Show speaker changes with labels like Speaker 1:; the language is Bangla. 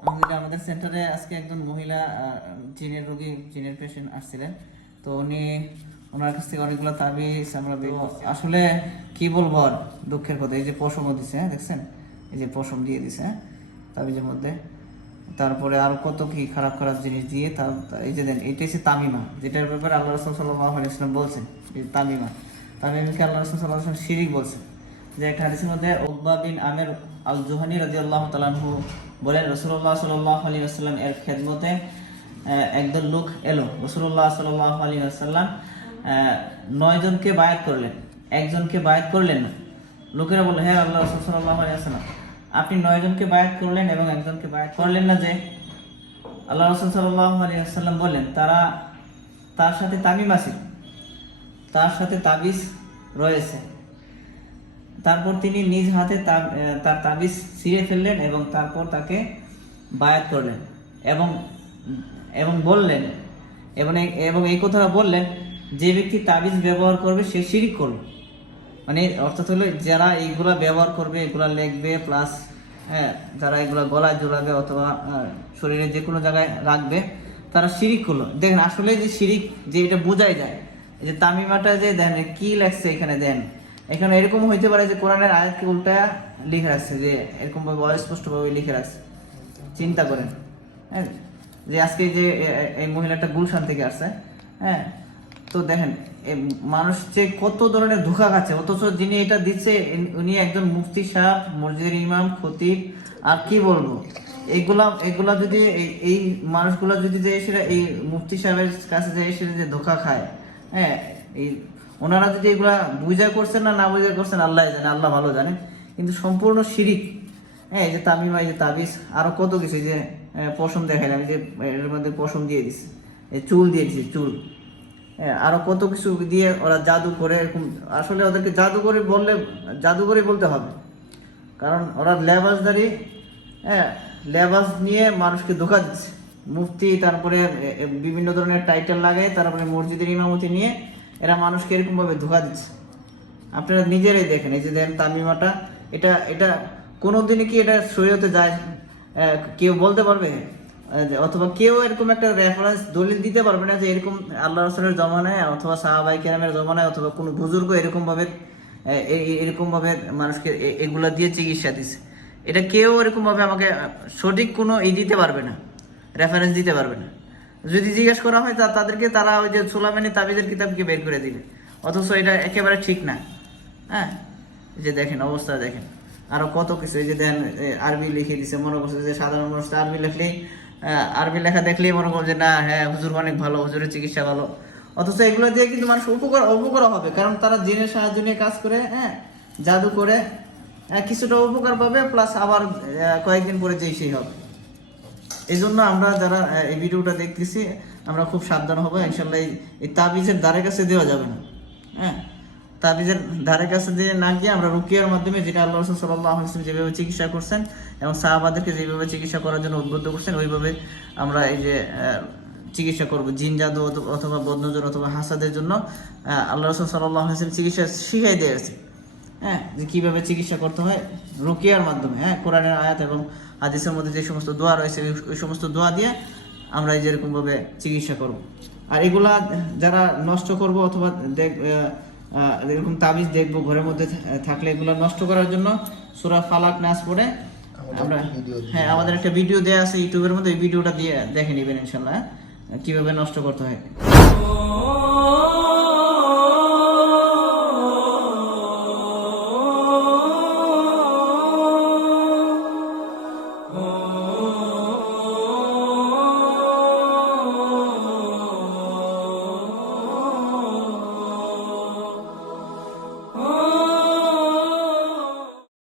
Speaker 1: আলহামদুলিল্লাহ আমাদের সেন্টারে আজকে একজন মহিলা জিনের রোগী জিনের পেশেন্ট আসছিলেন তো উনি ওনার কাছ থেকে অনেকগুলো তাবিজ আমরা আসলে কি বলব আর দুঃখের কথা এই যে পশমও দিছে হ্যাঁ দেখছেন? এই যে পশম দিয়ে দিছে হ্যাঁ তাবিজের মধ্যে। তারপরে আর কত কি খারাপ খারাপ জিনিস দিয়ে তার এই যে দেন এটা হচ্ছে তামিমা যেটার ব্যাপারে আল্লাহ রসুল সাল্লাহ আলাইসলাম বলছেন এই তামিমা। তামিমকে আল্লাহ রসুল সাল্লাহ আসলাম শিরিক বলছেন। যে একটা হাদিসের মধ্যে উকবা বিন আমের আল জুহানি রাজি আল্লাহ তালাহু বলেন রসুল্লাহ সাল্লাহ আলী আসাল্লাম এর খেদমতে একদল লোক এলো। রসুল্লাহ সাল্লাহ আলী আসাল্লাম নয় জনকে বায়াত করলেন। একজনকে বায়াত করলেন না। লোকেরা বলল হ্যাঁ আল্লাহ, রসুল সাল্লাহ আলী আসাল্লাম আপনি নয় জনকে বায়াত করলেন এবং একজনকে বায়াত করলেন না যে? আল্লাহ রসুল সাল্লাহ আলী আসাল্লাম বললেন, তারা তার সাথে তামিম আছে তার সাথে তাবিজ রয়েছে। তারপর তিনি নিজ হাতে তার তাবিজ ছিঁড়ে ফেললেন এবং তারপর তাকে বায়াত করলেন এবং এবং বললেন, এবং এবং এই কথাটা বললেন, যে ব্যক্তি তাবিজ ব্যবহার করবে সে শিরিক করবে। মানে অর্থাৎ হলো যারা এইগুলা ব্যবহার করবে, এগুলা লিখবে প্লাস হ্যাঁ যারা এগুলা গলায় জোড়াবে অথবা শরীরে যে কোনো জায়গায় রাখবে, তারা শিরিক করল। দেখেন আসলে যে শিরিক, যে এটা বোঝাই যায়, যে তামিমাটা যে দেন, কি লাগছে এখানে দেন? এখানে এরকম হইতে পারে যে কোরআনের আয়াতকে উল্টা লিখে রাখছে, যে এরকম ভাবে অস্পষ্টভাবে লিখে রাখছে। চিন্তা করেন হ্যাঁ? যে আজকে যে এই মহিলাটা গুলশান থেকে আসছে হ্যাঁ? তো দেখেন মানুষ যে কত ধরনের ধোকা খাচ্ছে, অথচ যিনি এটা দিচ্ছে উনি একজন মুফতি সাহেব মসজিদের ইমাম, খতিব, আর কি বলব? এইগুলা এগুলা যদি এই- মানুষগুলা যদি যে এসে এই মুফতি সাহেবের কাছে যে এসে যে ধোকা খায় হ্যাঁ? এই ওনারা যদি এগুলা বুঝা করছেন না না বুঝা করছেন, আল্লাহ জানে, আল্লাহ ভালো জানে। কিন্তু সম্পূর্ণ শিরিক হ্যাঁ এই যে তামিমা এই যে তাবিজ, আরও কত কিছু যে পশম দেখাইলাম যে, এর মধ্যে পশম দিয়ে দিছে চুল দিয়ে দিছে, চুল। আরও কত কিছু দিয়ে ওরা জাদু করে, এরকম, আসলে ওদেরকে জাদু করে বললে জাদু করে বলতে হবে। কারণ ওরা লেবাসদারি হ্যাঁ লেবাস নিয়ে মানুষকে ধোকা দিচ্ছে। মুফতি, তারপরে বিভিন্ন ধরনের টাইটেল লাগে তারপরে মসজিদের ইমামতি নিয়ে এরা মানুষকে এরকম ভাবে ধোকা দিচ্ছে। আপনারা নিজেরাই দেখেন, এই যে দেন তামিমাটা, এটা এটা কোনো কোনোদিনই কি এটা শরীয়তে যায় কেউ বলতে পারবে? অথবা কেউ এরকম একটা রেফারেন্স দলিল দিতে পারবে না যে এরকম আল্লাহ রসুলের জমানায় অথবা সাহাবাই কেরামের জমানায় অথবা কোনো বুজুর্গ এরকম ভাবে এ- এ- এরকম ভাবে মানুষকে এগুলা দিয়ে চিকিৎসা দিচ্ছে এটা কেউ এরকম ভাবে আমাকে সঠিক কোনো ই দিতে পারবে না রেফারেন্স দিতে পারবে না। যদি জিজ্ঞেস করা হয় তাদেরকে তারা ওই যে সোলামানি তাবিজের কিতাবকে বের করে দিবে। অথচ এটা একেবারে ঠিক না। হ্যাঁ? যে দেখেন অবস্থা দেখেন। আরও কত কিছু এই যে দেন আরবি লিখে দিছে মনে করছে যে সাধারণ মানুষ আরবি লিখলেই আরবি লেখা দেখলেই মনে করছে না হ্যাঁ হুজুর অনেক ভালো হুজুরের চিকিৎসা ভালো। অথচ এগুলো দিয়ে কিন্তু মানুষ উপকার উপকার হবে কারণ তারা জেনের সাহায্য নিয়ে কাজ করে হ্যাঁ জাদু করে হ্যাঁ, কিছুটা উপকার পাবে প্লাস আবার কয়েকদিন পরে যেই সেই হবে। এই জন্য আমরা যারা এই ভিডিওটা দেখতেছি, আমরা খুব সাবধান হব, ইনশাল্লাহ এই- তাবিজের ধারে কাছে দেওয়া যাবে না। হ্যাঁ? তাবিজের ধারে কাছে দিয়ে না গিয়ে আমরা রুকিয়ার মাধ্যমে যেটা আল্লাহ রসুল সাল্লাহ হাসিম যেভাবে চিকিৎসা করছেন এবং সাহাবাদেরকে যেভাবে চিকিৎসা করার জন্য উদ্বুদ্ধ করছেন, ওইভাবে আমরা এই যে চিকিৎসা করব। জিন জাদু অথ- অথবা বদনজর অথবা হাসাদের জন্য আল্লাহ রসুল সাল্লাহ হাসিম চিকিৎসা শিখাই দিয়েছে হ্যাঁ যে কীভাবে চিকিৎসা করতে হয় রুকিয়ার মাধ্যমে হ্যাঁ কোরআনের আয়াত এবং হাদিসের মধ্যে যে সমস্ত দোয়া রয়েছে ওই- ওই সমস্ত দোয়া দিয়ে আমরা এই যেরকম ভাবে চিকিৎসা করব আর এগুলা যারা নষ্ট করব অথবা দেখ আহ, আহ, এরকম তাবিজ দেখব ঘরের মধ্যে থাকলে এগুলা নষ্ট করার জন্য সুরা ফালাক নাচ পড়ে আমরা হ্যাঁ আমাদের একটা ভিডিও দেওয়া আছে ইউটিউবের মধ্যে এই ভিডিওটা দিয়ে দেখে নেবেন ইনশাল্লাহ হ্যাঁ? কীভাবে নষ্ট করতে হয়